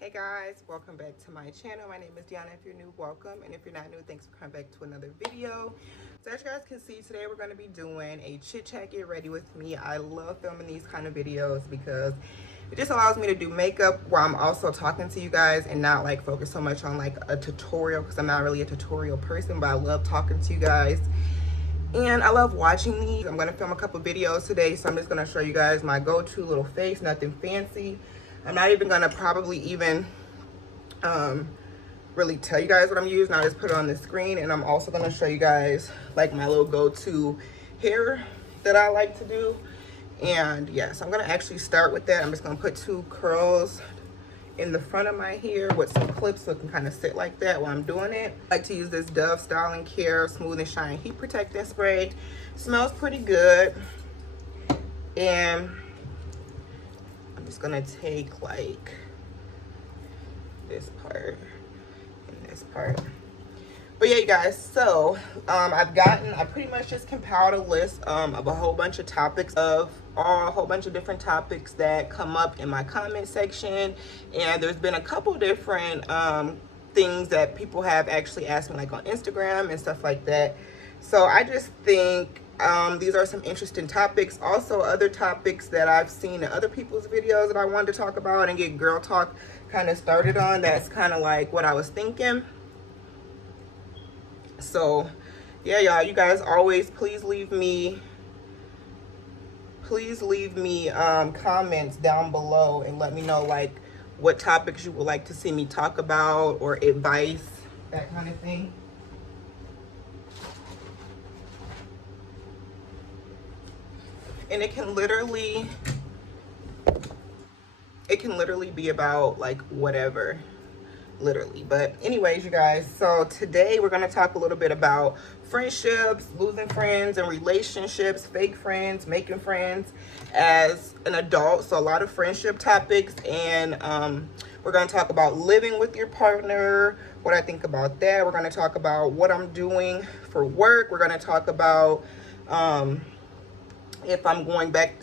Hey guys, welcome back to my channel. My name is Deonna. If you're new, welcome, and if you're not new, thanks for coming back to another video. So as you guys can see, today we're going to be doing a chit chat get ready with me. I love filming these kind of videos because it just allows me to do makeup while I'm also talking to you guys and not like focus so much on like a tutorial, because I'm not really a tutorial person, but I love talking to you guys and I love watching these. I'm going to film a couple videos today, so I'm just going to show you guys my go-to little face, nothing fancy. I'm not even gonna probably even really tell you guys what I'm using. I'll just put it on the screen, and I'm also gonna show you guys like my little go-to hair that I like to do. And yes, I'm gonna actually start with that. I'm just gonna put 2 curls in the front of my hair with some clips so it can kind of sit like that while I'm doing it. I like to use this Dove Styling Care Smooth and Shine Heat Protecting Spray. Smells pretty good. And just gonna take like this part and this part. But yeah, you guys, so I pretty much just compiled a list of a whole bunch of topics, a whole bunch of different topics that come up in my comment section. And there's been a couple different things that people have actually asked me, like on Instagram and stuff like that. So I just think these are some interesting topics. Also, other topics that I've seen in other people's videos that I wanted to talk about and get girl talk kind of started on. That's kind of like what I was thinking. So yeah, y'all, you guys always please leave me comments down below and let me know like what topics you would like to see me talk about, or advice, that kind of thing. And it can literally be about like whatever, literally. But anyways, you guys, so today we're going to talk a little bit about friendships, losing friends and relationships, fake friends, making friends as an adult. So a lot of friendship topics. And we're going to talk about living with your partner, what I think about that. We're going to talk about what I'm doing for work. We're going to talk about if I'm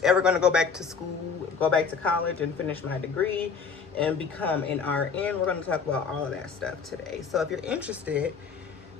ever going to go back to school, go back to college and finish my degree and become an RN. We're going to talk about all of that stuff today. So if you're interested,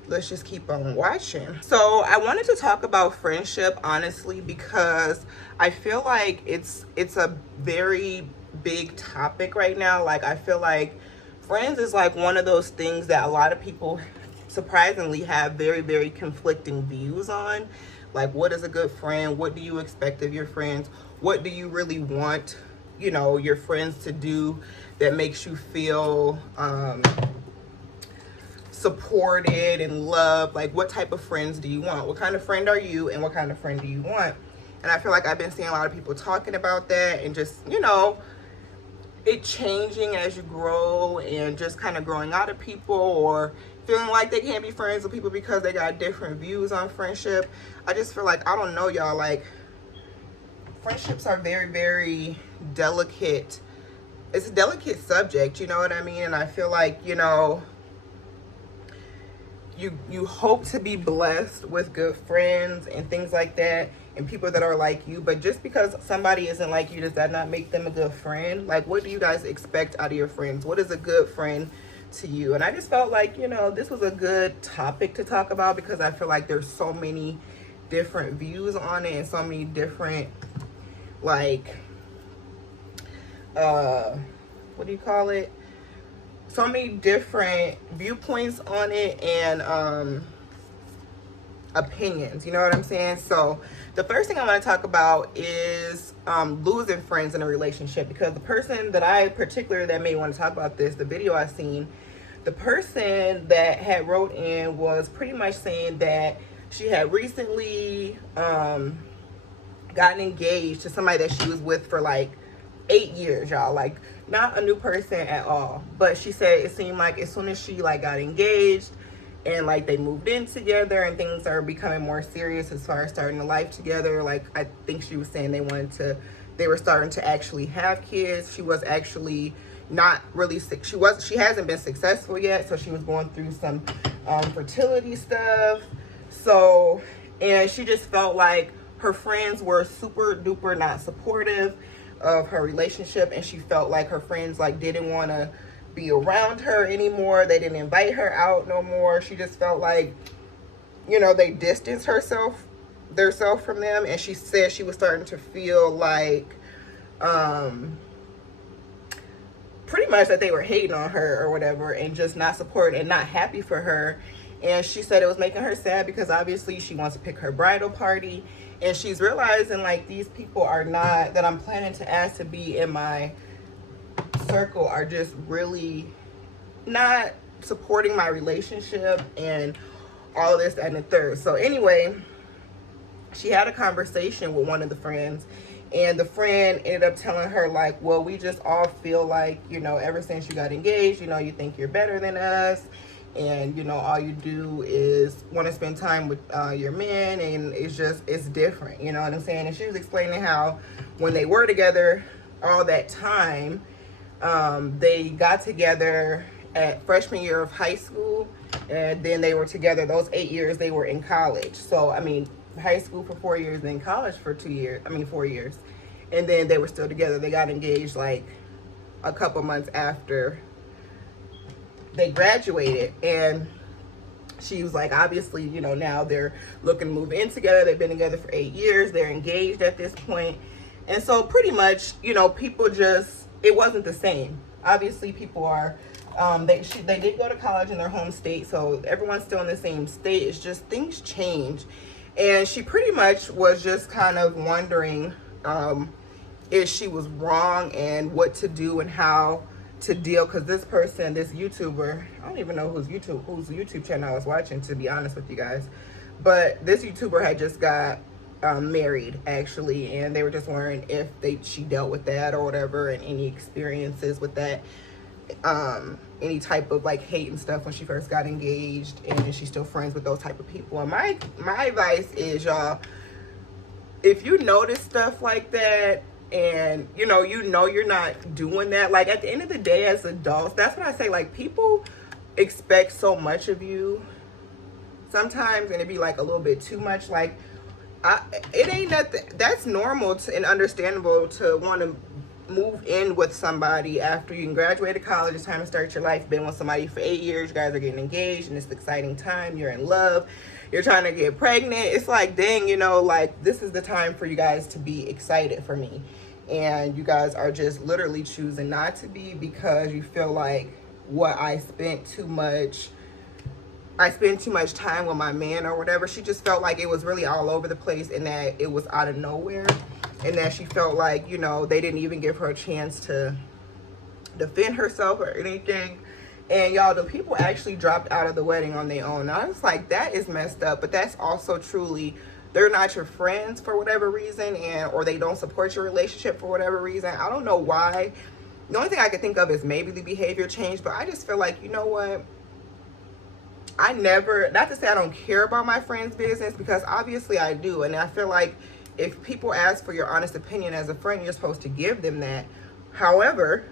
let's just keep on watching. So I wanted to talk about friendship, honestly, because I feel like it's a very big topic right now. Like, I feel like friends is like one of those things that a lot of people surprisingly have very, very conflicting views on. Like, what is a good friend? What do you expect of your friends? What do you really want, you know, your friends to do that makes you feel supported and loved? Like, what type of friends do you want? What kind of friend are you, and what kind of friend do you want? And I feel like I've been seeing a lot of people talking about that, and just, you know, it changing as you grow and just kind of growing out of people, or feeling like they can't be friends with people because they got different views on friendship. I just feel like, I don't know, y'all, like, friendships are very, very delicate. It's a delicate subject, you know what I mean? And I feel like, you know, you hope to be blessed with good friends and things like that, and people that are like you. But just because somebody isn't like you, does that not make them a good friend? Like, what do you guys expect out of your friends? What is a good friend to you? And I just felt like, you know, this was a good topic to talk about, because I feel like there's so many different views on it, and so many different, like, what do you call it? So many different viewpoints on it, and opinions, you know what I'm saying? So the first thing I want to talk about is losing friends in a relationship, because the person that I particularly that made want to talk about this, the video I seen, the person that had wrote in was pretty much saying that she had recently gotten engaged to somebody that she was with for like 8 years, y'all. Like, not a new person at all. But she said it seemed like as soon as she like got engaged and like they moved in together and things are becoming more serious as far as starting a life together, like, I think she was saying they were starting to actually have kids. She was actually not really sick. She hasn't been successful yet, so she was going through some fertility stuff. So, and she just felt like her friends were super duper not supportive of her relationship, and she felt like her friends like didn't want to be around her anymore. They didn't invite her out no more. She just felt like, you know, they distanced theirself from them. And she said she was starting to feel like pretty much that they were hating on her or whatever, and just not supporting and not happy for her. And she said it was making her sad because obviously she wants to pick her bridal party, and she's realizing like these people are not, that I'm planning to ask to be in my circle, are just really not supporting my relationship and all of this, that, and the third. So anyway, she had a conversation with one of the friends, and the friend ended up telling her like, well, we just all feel like, you know, ever since you got engaged, you know, you think you're better than us, and you know, all you do is want to spend time with your men, and it's different, you know what I'm saying? And she was explaining how when they were together all that time, they got together at freshman year of high school, and then they were together those 8 years they were in college. So I mean, high school for 4 years, then college for 4 years, and then they were still together. They got engaged like a couple months after they graduated. And she was like, obviously, you know, now they're looking to move in together. They've been together for 8 years. They're engaged at this point. And so pretty much, you know, people just, it wasn't the same. Obviously, people are, they did go to college in their home state, so everyone's still in the same state. It's just things change. And she pretty much was just kind of wondering if she was wrong and what to do and how to deal, because this person, this YouTuber, I don't even know whose YouTube channel I was watching, to be honest with you guys, but this YouTuber had just got married actually, and they were just wondering if she dealt with that or whatever, and any experiences with that, any type of like hate and stuff when she first got engaged, and she's still friends with those type of people. And my advice is, y'all, if you notice stuff like that, and you know you're not doing that, like at the end of the day as adults, that's what I say, like people expect so much of you sometimes, and it'd be like a little bit too much. Like it ain't nothing, that's normal and understandable to want to move in with somebody after you graduated college. It's time to start your life. Been with somebody for 8 years, you guys are getting engaged, and it's an exciting time. You're in love, you're trying to get pregnant. It's like, dang, you know, like this is the time for you guys to be excited for me, and you guys are just literally choosing not to be because you feel like, what, I spend too much time with my man or whatever. She just felt like it was really all over the place, and that it was out of nowhere, and that she felt like, you know, they didn't even give her a chance to defend herself or anything. And y'all, the people actually dropped out of the wedding on their own. And I was like, that is messed up. But that's also truly, they're not your friends for whatever reason, or they don't support your relationship for whatever reason. I don't know why. The only thing I can think of is maybe the behavior change, but I just feel like, you know what, I never, not to say I don't care about my friends' business, because obviously I do. And I feel like if people ask for your honest opinion as a friend, you're supposed to give them that. However,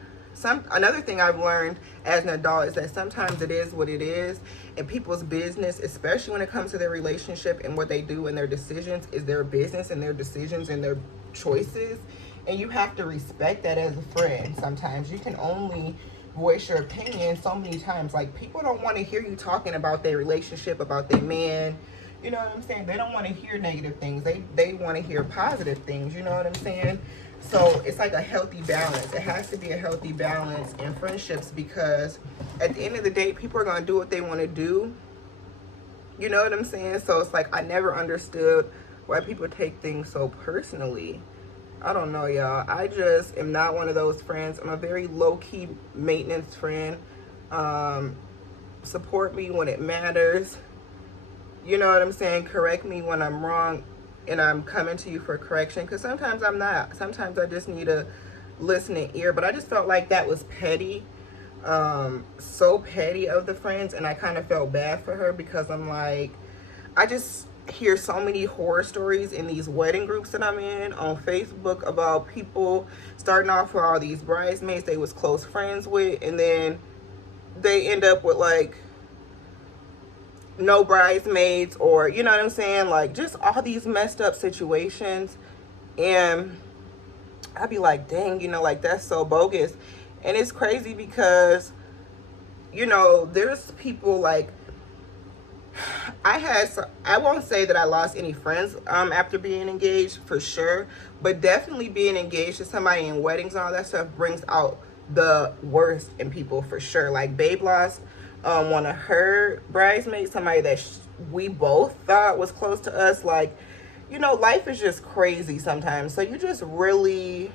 another thing I've learned as an adult is that sometimes it is what it is, and people's business, especially when it comes to their relationship and what they do and their decisions, is their business and their decisions and their choices. And you have to respect that as a friend. Sometimes you can only voice your opinion so many times. Like, people don't want to hear you talking about their relationship, about their man. You know what I'm saying? They don't want to hear negative things. They want to hear positive things. You know what I'm saying? So it's like a healthy balance. It has to be a healthy balance in friendships, because at the end of the day, people are going to do what they want to do. You know what I'm saying? So it's like, I never understood why people take things so personally. I don't know, y'all. I just am not one of those friends. I'm a very low-key maintenance friend. Support me when it matters. You know what I'm saying? Correct me when I'm wrong, and I'm coming to you for correction, because sometimes I'm not. Sometimes I just need a listening ear. But I just felt like that was petty. So petty of the friends, and I kind of felt bad for her, because I'm like, I just hear so many horror stories in these wedding groups that I'm in on Facebook about people starting off with all these bridesmaids they was close friends with, and then they end up with like no bridesmaids, or you know what I'm saying, like just all these messed up situations. And I'd be like, dang, you know, like that's so bogus. And it's crazy because you know, there's people like, I won't say that I lost any friends after being engaged for sure, but definitely being engaged to somebody in weddings and all that stuff brings out the worst in people for sure. Like Babe lost one of her bridesmaids, somebody that we both thought was close to us. Like, you know, life is just crazy sometimes. So you just really,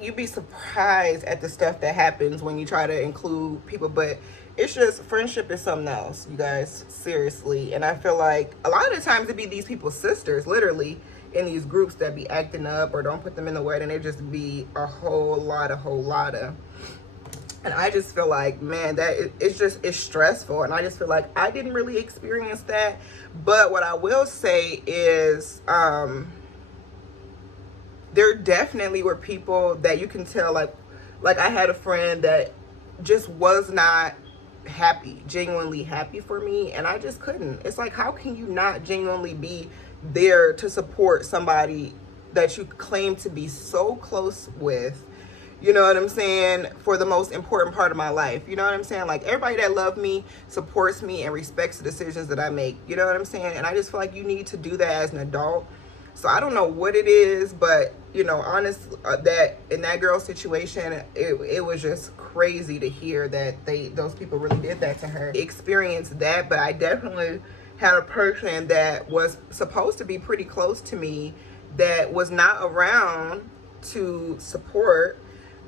you'd be surprised at the stuff that happens when you try to include people. But it's just, friendship is something else, you guys, seriously. And I feel like a lot of the times it be these people's sisters, literally, in these groups that be acting up or don't put them in the wedding. It just be a whole lot of. And I just feel like, man, it's stressful. And I just feel like I didn't really experience that. But what I will say is, there definitely were people that you can tell, like I had a friend that just was not happy, genuinely happy for me, and I just couldn't. It's like, how can you not genuinely be there to support somebody that you claim to be so close with, you know what I'm saying, for the most important part of my life? You know what I'm saying? Like, everybody that loves me, supports me, and respects the decisions that I make, you know what I'm saying? And I just feel like you need to do that as an adult. So I don't know what it is, but, you know, honestly, that in that girl's situation, it was just crazy to hear that those people really did that to her. Experienced that, but I definitely had a person that was supposed to be pretty close to me that was not around to support.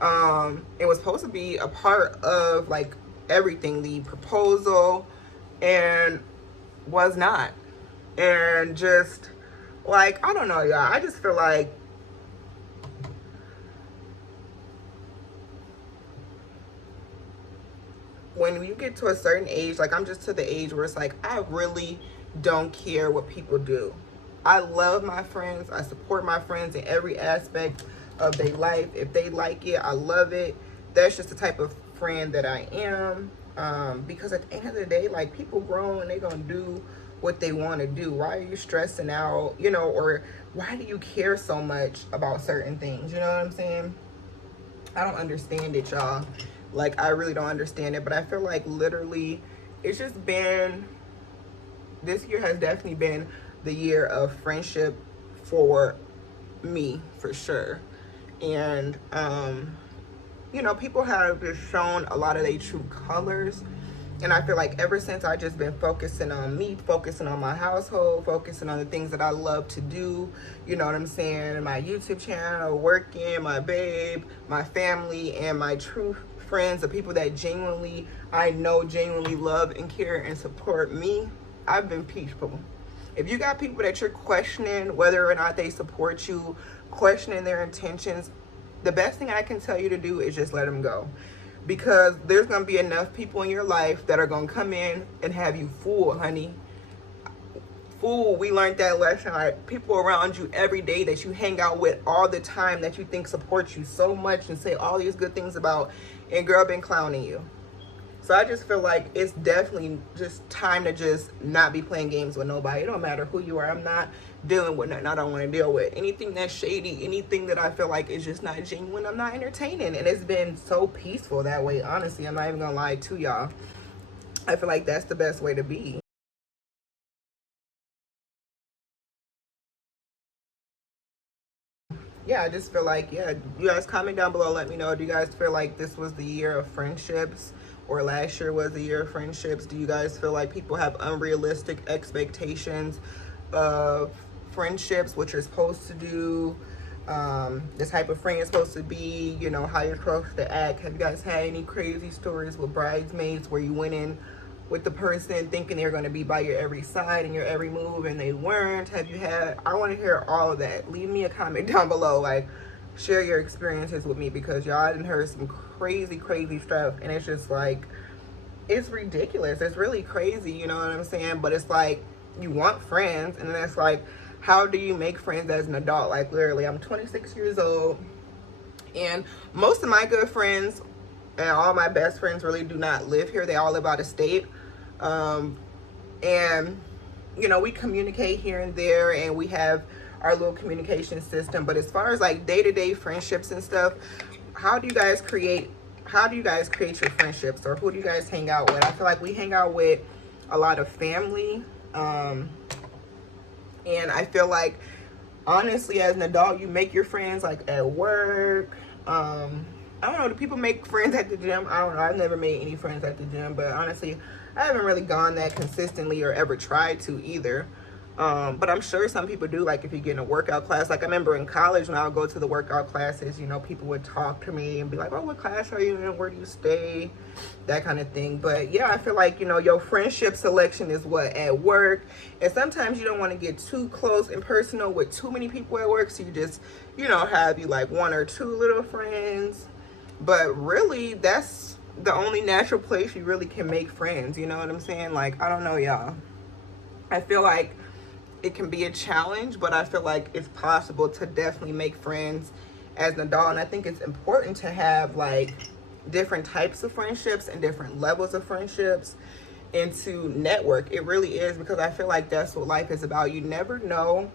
It was supposed to be a part of like everything, the proposal, and was not. And just like, I don't know, y'all. I just feel like when you get to a certain age, like I'm just to the age where it's like, I really don't care what people do. I love my friends. I support my friends in every aspect of their life. If they like it, I love it. That's just the type of friend that I am. Because at the end of the day, like, people grow and they're gonna do what they want to do. Why are you stressing out, you know, or why do you care so much about certain things? You know what I'm saying? I don't understand it, y'all. Like, I really don't understand it. But I feel like literally it's just been, this year has definitely been the year of friendship for me, for sure. And you know, people have just shown a lot of their true colors. And I feel like ever since I just been focusing on me, focusing on my household, focusing on the things that I love to do, you know what I'm saying, my YouTube channel, working, my babe, my family, and my true friends, the people that genuinely, I know genuinely love and care and support me, I've been peaceful. If you got people that you're questioning whether or not they support you, questioning their intentions, the best thing I can tell you to do is just let them go. Because there's going to be enough people in your life that are going to come in and have you fooled, honey. Fool, we learned that lesson. Like, people around you every day that you hang out with all the time that you think support you so much and say all these good things about, and girl been clowning you. So I just feel like it's definitely just time to just not be playing games with nobody. It don't matter who you are. I'm not dealing with nothing I don't want to deal with. Anything that's shady, anything that I feel like is just not genuine, I'm not entertaining. And it's been so peaceful that way, honestly. I'm not even gonna lie to y'all. I feel like that's the best way to be. Yeah, I just feel like, yeah, you guys comment down below, let me know, do you guys feel like this was the year of friendships, or last year was the year of friendships? Do you guys feel like people have unrealistic expectations of friendships, what you're supposed to do, the type of friend you're supposed to be, you know, how you're supposed to act? Have you guys had any crazy stories with bridesmaids where you went in with the person thinking they're going to be by your every side and your every move and they weren't? Have you had, I want to hear all of that. Leave me a comment down below, like, share your experiences with me, because y'all done heard some crazy stuff, and it's just like, it's ridiculous. It's really crazy, you know what I'm saying? But it's like, you want friends, and then it's like, how do you make friends as an adult? Like, literally, I'm 26 years old, and most of my good friends and all my best friends really do not live here. They all live out of state. And you know, we communicate here and there, and we have our little communication system. But as far as like day-to-day friendships and stuff, how do you guys create how do you guys create your friendships, or who do you guys hang out with? I feel like we hang out with a lot of family, and I feel like honestly as an adult you make your friends like at work. I don't know, do people make friends at the gym? I don't know, I've never made any friends at the gym, but honestly I haven't really gone that consistently or ever tried to either. But I'm sure some people do, like if you get in a workout class. Like I remember in college when I would go to the workout classes, you know, people would talk to me and be like, oh, what class are you in? Where do you stay? That kind of thing. But yeah, I feel like, you know, your friendship selection is what, at work. And sometimes you don't want to get too close and personal with too many people at work. So you just, you know, have you like one or two little friends. But really, that's the only natural place you really can make friends. You know what I'm saying? Like, I don't know, y'all. I feel like it can be a challenge, but I feel like it's possible to definitely make friends as an adult. And I think it's important to have like different types of friendships and different levels of friendships, and to network. It really is, because I feel like that's what life is about. You never know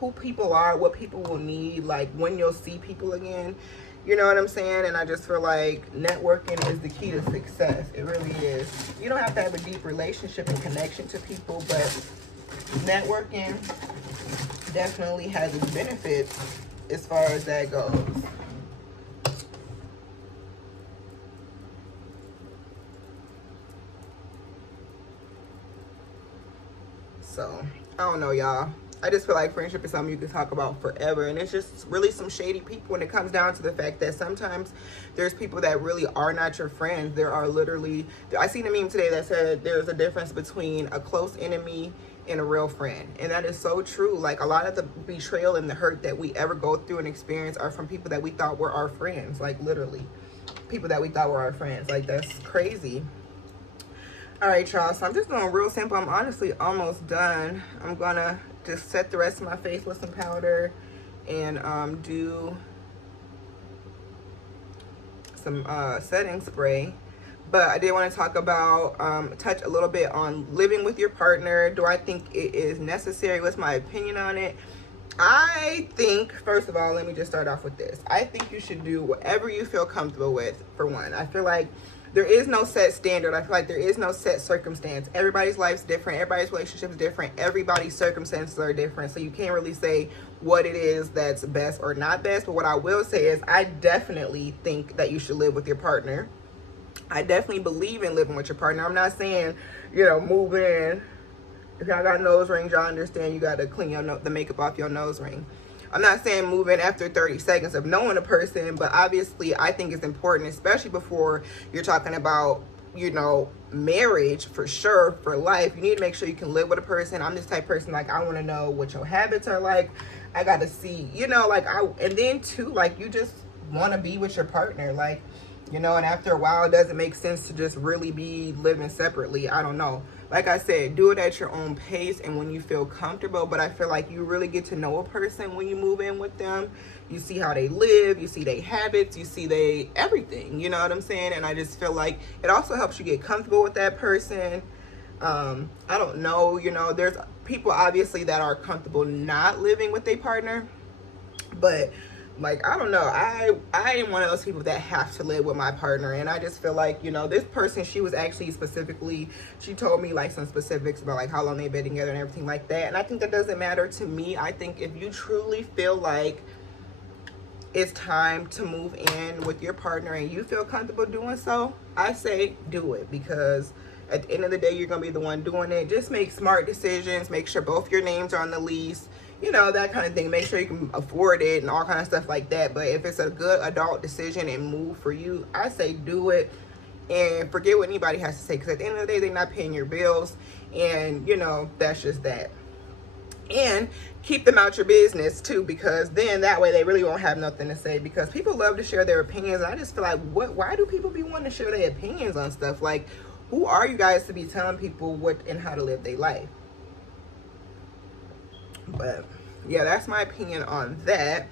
who people are, what people will need, like when you'll see people again. You know what I'm saying? And I just feel like networking is the key to success. It really is. You don't have to have a deep relationship and connection to people, but networking definitely has its benefits as far as that goes. So I don't know, y'all. I just feel like friendship is something you can talk about forever, and it's just really some shady people when it comes down to the fact that sometimes there's people that really are not your friends. There are literally, I seen a meme today that said there's a difference between a close enemy and a real friend, and that is so true. Like a lot of the betrayal and the hurt that we ever go through and experience are from people that we thought were our friends. Like literally people that we thought were our friends. Like that's crazy. All right, y'all, so I'm just doing real simple. I'm honestly almost done. I'm gonna just set the rest of my face with some powder and do some setting spray. But I did want to talk about, touch a little bit on living with your partner. Do I think it is necessary? What's my opinion on it? I think, first of all, let me just start off with this. I think you should do whatever you feel comfortable with, for one. I feel like there is no set standard. I feel like there is no set circumstance. Everybody's life's different. Everybody's relationship is different. Everybody's circumstances are different. So you can't really say what it is that's best or not best. But what I will say is I definitely think that you should live with your partner. I definitely believe in living with your partner. I'm not saying, you know, move in. If y'all got nose rings, y'all understand you got to clean the makeup off your nose ring. I'm not saying move in after 30 seconds of knowing a person, but obviously I think it's important, especially before you're talking about, you know, marriage for sure, for life. You need to make sure you can live with a person. I'm this type of person, like I want to know what your habits are like. I got to see, you know, like and then too, like you just want to be with your partner, like, you know, and after a while it doesn't make sense to just really be living separately. I don't know. Like I said, do it at your own pace and when you feel comfortable. But I feel like you really get to know a person when you move in with them. You see how they live, you see their habits, you see everything, you know what I'm saying? And I just feel like it also helps you get comfortable with that person. I don't know, you know, there's people obviously that are comfortable not living with their partner, but like, I don't know, I am one of those people that have to live with my partner. And I just feel like, you know, this person, she was actually specifically, she told me like some specifics about like how long they've been together and everything like that. And I think that doesn't matter to me. I think if you truly feel like it's time to move in with your partner and you feel comfortable doing so, I say do it, because at the end of the day, you're gonna be the one doing it. Just make smart decisions, make sure both your names are on the lease, you know, that kind of thing. Make sure you can afford it and all kind of stuff like that. But if it's a good adult decision and move for you, I say do it and forget what anybody has to say, because at the end of the day, they're not paying your bills, and you know, that's just that. And keep them out your business too, because then that way they really won't have nothing to say, because people love to share their opinions. I just feel like, why do people be wanting to share their opinions on stuff? Like, who are you guys to be telling people what and how to live their life? But yeah, that's my opinion on that.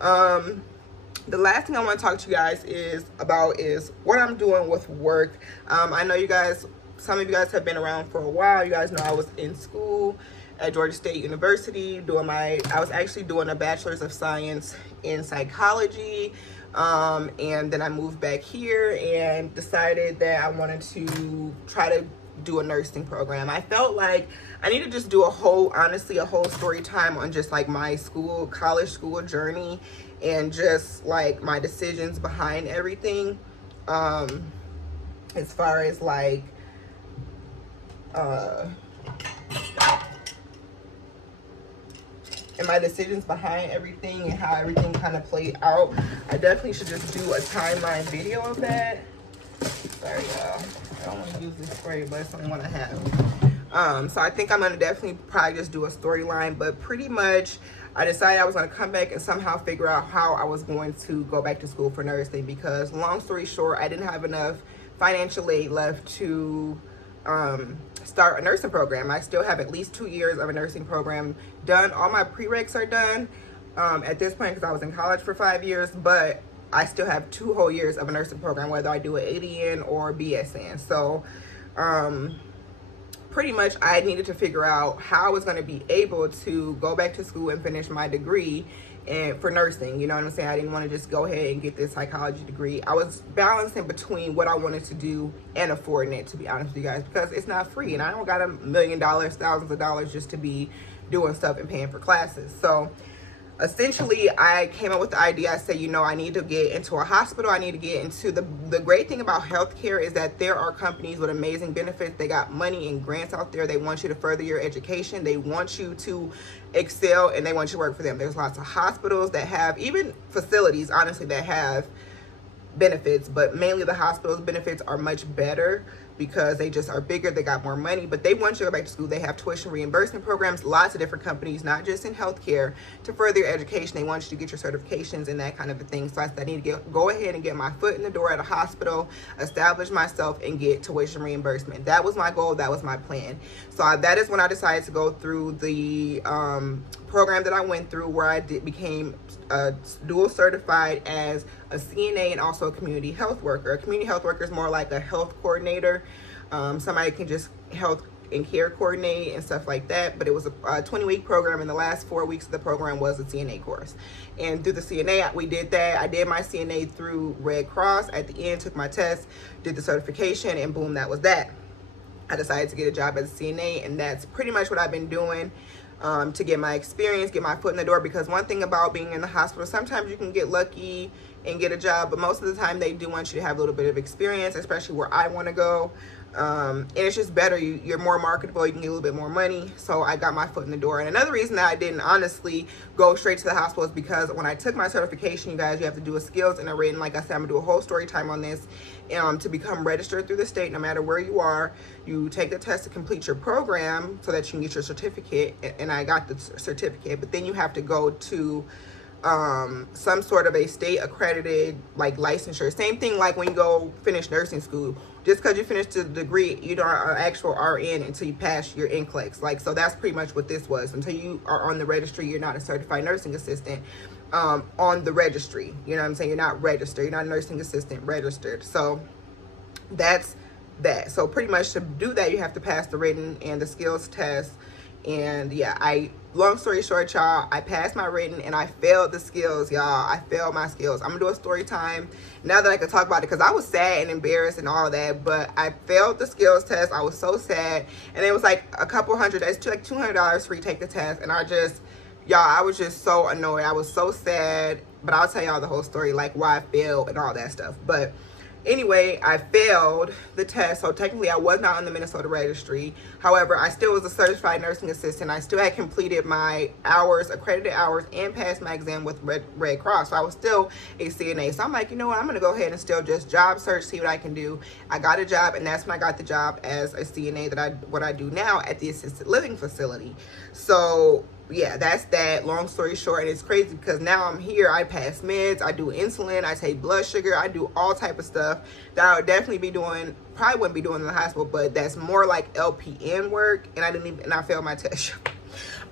The last thing I want to talk to you guys about is what I'm doing with work. I know you guys, some of you guys have been around for a while. You guys know I was in school at Georgia State University I was actually doing a bachelor's of science in psychology. And then I moved back here and decided that I wanted to try to do a nursing program. I felt like I need to just do honestly a whole story time on just like my college school journey, and just like my decisions behind everything, as far as like and my decisions behind everything and how everything kind of played out. I definitely should just do a timeline video of that. Sorry, y'all. I don't want to use this spray, but it's the only one I have. So I think I'm gonna definitely probably just do a storyline, but pretty much I decided I was gonna come back and somehow figure out how I was going to go back to school for nursing, because long story short, I didn't have enough financial aid left to start a nursing program. I still have at least 2 years of a nursing program done. All my prereqs are done at this point, because I was in college for 5 years, but I still have 2 whole years of a nursing program, whether I do an ADN or BSN. So pretty much I needed to figure out how I was going to be able to go back to school and finish my degree and for nursing. You know what I'm saying? I didn't want to just go ahead and get this psychology degree. I was balancing between what I wanted to do and affording it, to be honest with you guys, because it's not free, and I don't got $1 million, thousands of dollars just to be doing stuff and paying for classes. So essentially I came up with the idea. I said, you know, I need to get into a hospital. I need to get into the great thing about healthcare is that there are companies with amazing benefits. They got money and grants out there. They want you to further your education. They want you to excel, and they want you to work for them. There's lots of hospitals that have, even facilities, honestly, that have benefits, but mainly the hospital's benefits are much better because they just are bigger, they got more money, but they want you to go back to school. They have tuition reimbursement programs, lots of different companies, not just in healthcare, to further your education. They want you to get your certifications and that kind of a thing. So I said I need to go ahead and get my foot in the door at a hospital, establish myself, and get tuition reimbursement. That was my goal, that was my plan. So that is when I decided to go through the program that I went through, where I became dual certified as a CNA and also a community health worker. A community health worker is more like a health coordinator. Somebody can just health and care coordinate and stuff like that, but it was a 20-week program, and the last 4 weeks of the program was a CNA course. And through the CNA, we did that. I did my CNA through Red Cross. At the end, took my test, did the certification, and boom, that was that. I decided to get a job as a CNA, and that's pretty much what I've been doing to get my experience, get my foot in the door. Because one thing about being in the hospital, sometimes you can get lucky and get a job, but most of the time they do want you to have a little bit of experience, especially where I want to go. And it's just better. You're more marketable, you can get a little bit more money. So I got my foot in the door. And another reason that I didn't honestly go straight to the hospital is because when I took my certification, you guys, you have to do a skills and a written. Like I said, I'm gonna do a whole story time on this. To become registered through the state, no matter where you are, you take the test to complete your program so that you can get your certificate. And I got the certificate, but then you have to go to some sort of a state accredited like licensure. Same thing like when you go finish nursing school. Just because you finished the degree, you don't are an actual RN until you pass your NCLEX. Like, so that's pretty much what this was. Until you are on the registry, you're not a certified nursing assistant on the registry. You know what I'm saying? You're not registered. You're not a nursing assistant registered. So that's that. So pretty much to do that, you have to pass the written and the skills test. And yeah, long story short, y'all, I passed my written and I failed the skills, y'all. I failed my skills. I'm gonna do a story time now that I can talk about it, because I was sad and embarrassed and all that, but I failed the skills test. I was so sad, and it was like a couple hundred, it's like $200 for you to take the test. And I was just so annoyed. I was so sad, but I'll tell y'all the whole story, like why I failed and all that stuff. But anyway, I failed the test, so technically I was not on the Minnesota registry. However, I still was a certified nursing assistant. I still had completed my hours, accredited hours, and passed my exam with Red Cross. So I was still a CNA. So I'm like, you know what, I'm gonna go ahead and still just job search, see what I can do. I got a job, and that's when I got the job as a CNA what I do now at the assisted living facility. So yeah, that's that. Long story short, and it's crazy because now I'm here. I pass meds, I do insulin, I take blood sugar, I do all type of stuff that I would definitely be doing, probably wouldn't be doing in the hospital, but that's more like LPN work. And I failed my test.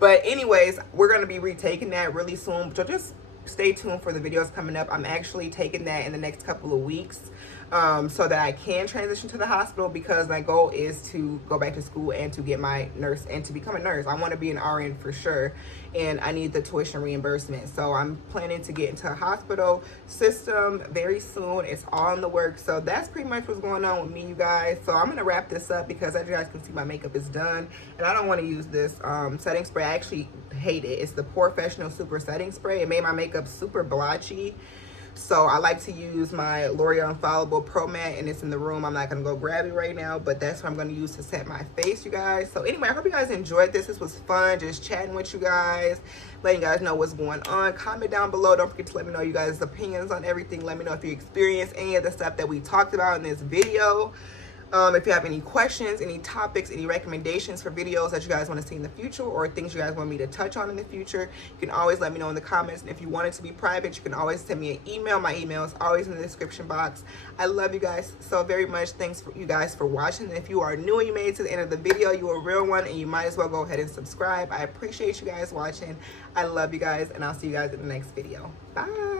But anyways, we're gonna be retaking that really soon, so just stay tuned for the videos coming up. I'm actually taking that in the next couple of weeks. so that I can transition to the hospital, because my goal is to go back to school and to get my nurse and to become a nurse. I want to be an RN for sure, and I need the tuition reimbursement. So I'm planning to get into a hospital system very soon. It's all in the works. So that's pretty much what's going on with me, you guys. So I'm going to wrap this up because as you guys can see, my makeup is done, and I don't want to use this setting spray. I actually hate it. It's the Professional Super Setting Spray. It made my makeup super blotchy. So I like to use my L'Oreal Infallible Pro Matte, and it's in the room. I'm not going to go grab it right now, but that's what I'm going to use to set my face, you guys. So anyway, I hope you guys enjoyed this. This was fun, just chatting with you guys, letting you guys know what's going on. Comment down below. Don't forget to let me know you guys' opinions on everything. Let me know if you experienced any of the stuff that we talked about in this video. If you have any questions, any topics, any recommendations for videos that you guys want to see in the future, or things you guys want me to touch on in the future, you can always let me know in the comments. And if you want it to be private, you can always send me an email. My email is always in the description box. I love you guys so very much. Thanks for you guys for watching. And if you are new and you made it to the end of the video, you're a real one, and you might as well go ahead and subscribe. I appreciate you guys watching. I love you guys, and I'll see you guys in the next video. Bye.